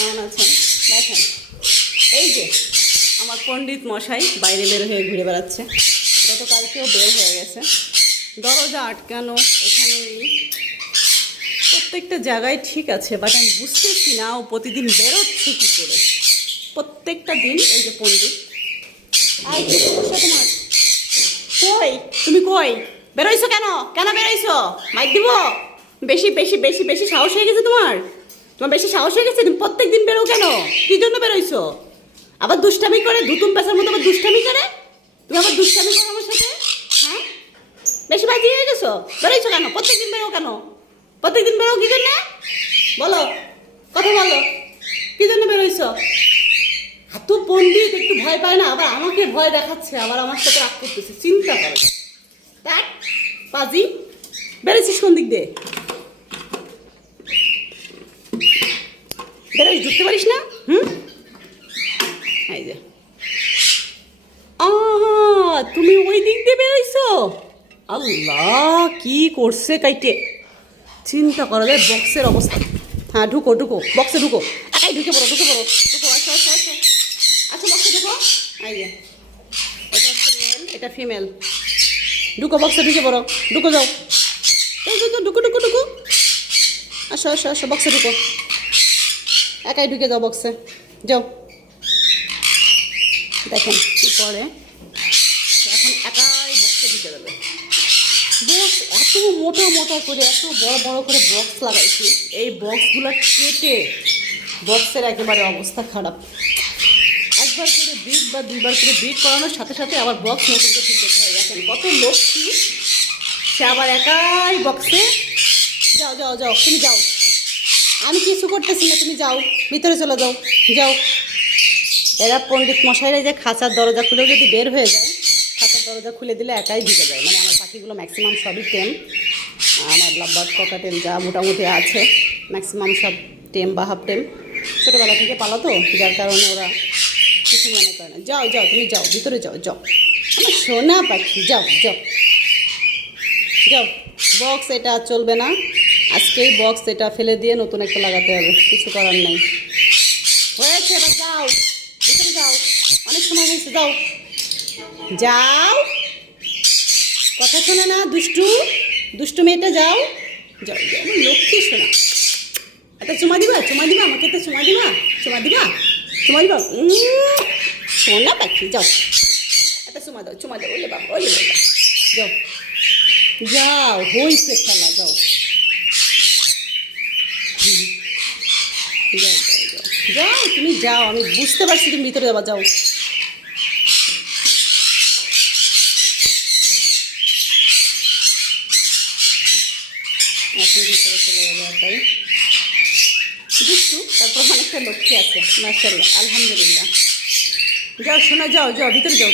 কেমন আছেন? দেখেন, এই যে আমার পণ্ডিত মশাই বাইরে বের হয়ে ঘুরে বেড়াচ্ছে। গতকালকেও বের হয়ে গেছে। দরজা আটকানো এখানে প্রত্যেকটা জায়গায় ঠিক আছে বাট আমি বুঝতেছি না, ও প্রতিদিন বেরোচ্ছে কী করে? প্রত্যেকটা দিন এই যে পণ্ডিত। আর কি সমস্যা তোমার? কই? তুমি কই? বেরোইছো কেন? কেন বেরোইছো? মাইক দিব? বেশি বেশি বেশি বেশি সাহস হয়ে গেছে তোমার? তোমার বেশি সাহস হয়ে গেছে? তুমি প্রত্যেক দিন বেরো কেন? কি জন্য বেরোইছো? আবার দুষ্টামি করে? দুতুম পেশার মতো আবার দুষ্টামি করে? তুমি আবার দুষ্টামি করো আমার সাথে? হ্যাঁ? বেশি বাজি হয়ে গেছো? বেরোইছো কেন? প্রত্যেক দিন বেরো কেন? প্রত্যেক দিন বেরো কি জন্য? বলো, কথা বলো। কি জন্য বেরোইছো? এত পণ্ডিত, একটু ভয় পায় না? আবার আমাকে ভয় দেখাচ্ছে, আবার আমার সাথে রাগ করতেছে। চিন্তা করে। দেখ পাজি বেড়েছিস কোন দিক দিয়ে? বেরোই ঢুকতে পারিস না? হুম? এই যে। আহা, তুমি ওই দিক দিয়ে বেরোইছো? আল্লাহ, কি করছে কাইটে? চিন্তা করা যায় বক্সের অবস্থা। হ্যাঁ ঢুকো ঢুকো বক্সে ঢুকো। একাই ঢুকে পড়ো ঢুকে পড়ো, ঢুকো আসো আসো আসো। আচ্ছা বক্সে ঢুকো। এই যে। এটা হচ্ছে মেল এটা ফিমেল ঢুকো বক্সে ঢুকে পড়ো। ঢুকো যাও। এই তো ঢুকো ঢুকো ঢুকো। আসো আসো আসো বক্সে ঢুকো। একাই ঢুকে যাও বক্সে যাও। দেখেন কি করে। এখন একাই বক্সে ঢুকে যাবে। বক্স এত মোটা মোটা করে, এত বড় বড় করে বক্স লাগাইছি। এই বক্সগুলো কেটে বক্সের একেবারে অবস্থা খারাপ। একবার করে বিট বা দুইবার করে বিট করানোর সাথে সাথে আবার বক্স নতুন করে ঠিক করতে হয় দেখেন কত লক্ষ্মী সে আবার একাই বক্সে যাও যাও যাও, তুমি যাও। আমি কিছু করতেছি না, তুমি যাও, ভিতরে চলে যাও যাও। এরা পণ্ডিত মশাইরা যে খাঁচার দরজা খুলেও যদি বের হয়ে যায়, খাঁচার দরজা খুলে দিলে একাই ঢুকে যায়। মানে আমার পাখিগুলো ম্যাক্সিমাম সবই টেম আমার লাভবার্ড ককাটেল যা মোটামুটি আছে ম্যাক্সিমাম সব টেম বা হাফ টেম ছোটোবেলা থেকে পালা তো, যার কারণে ওরা কিছু মনে করে না। যাও যাও, তুমি যাও, ভিতরে যাও যাও। আমার সোনা পাখি, যাও যাও। যাও বক্স এটা চলবে না। আজকেই বক্স এটা ফেলে দিয়ে নতুন একটা লাগাতে হবে, কিছু করার নেই। হয়েছে, এবার যাও, ভিতরে যাও, অনেক সময় হয়েছে, যাও। যাও। কথা শোনে না, দুষ্টু দুষ্টু মেয়েটা যাও। যাও লক্ষ্মী শোনা একটা চুমা দিবা চুমা দিবা, আমাকে একটা চুমা দিবা চুমা দিবা চুমা দিবা। সোনা পাখি, যাও। একটা চুমা দাও চুমা দাও, ওলে বাবা ওলে বাবা। যাও। যাও, হইছে খেলা, যাও। যাও যাও তুমি যাও, আমি বুঝতে পারছি তুমি ভিতরে যাবা, যাও। এখন চলে যাবে একাই। দুষ্টু, তারপর অনেকটা লক্ষ্মী আছে মার্শাল্লাহ আলহামদুলিল্লাহ। যাও শোনা যাও যাও, ভিতরে যাও।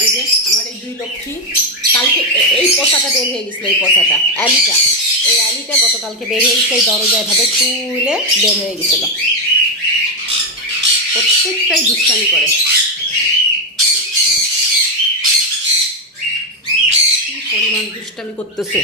ওই যে, আমার এই দুই লক্ষ্মী, কালকে এই পচাটা বের হয়ে গেছিল, এই পচাটা অ্যালিটা। এই আলিটা গতকালকে বের হয়েছে এই দরজা এভাবে খুলে বের হয়ে গেছিল। প্রত্যেকটাই দুষ্কান করে। কি পরিমাণ দুষ্টামি করতেছে?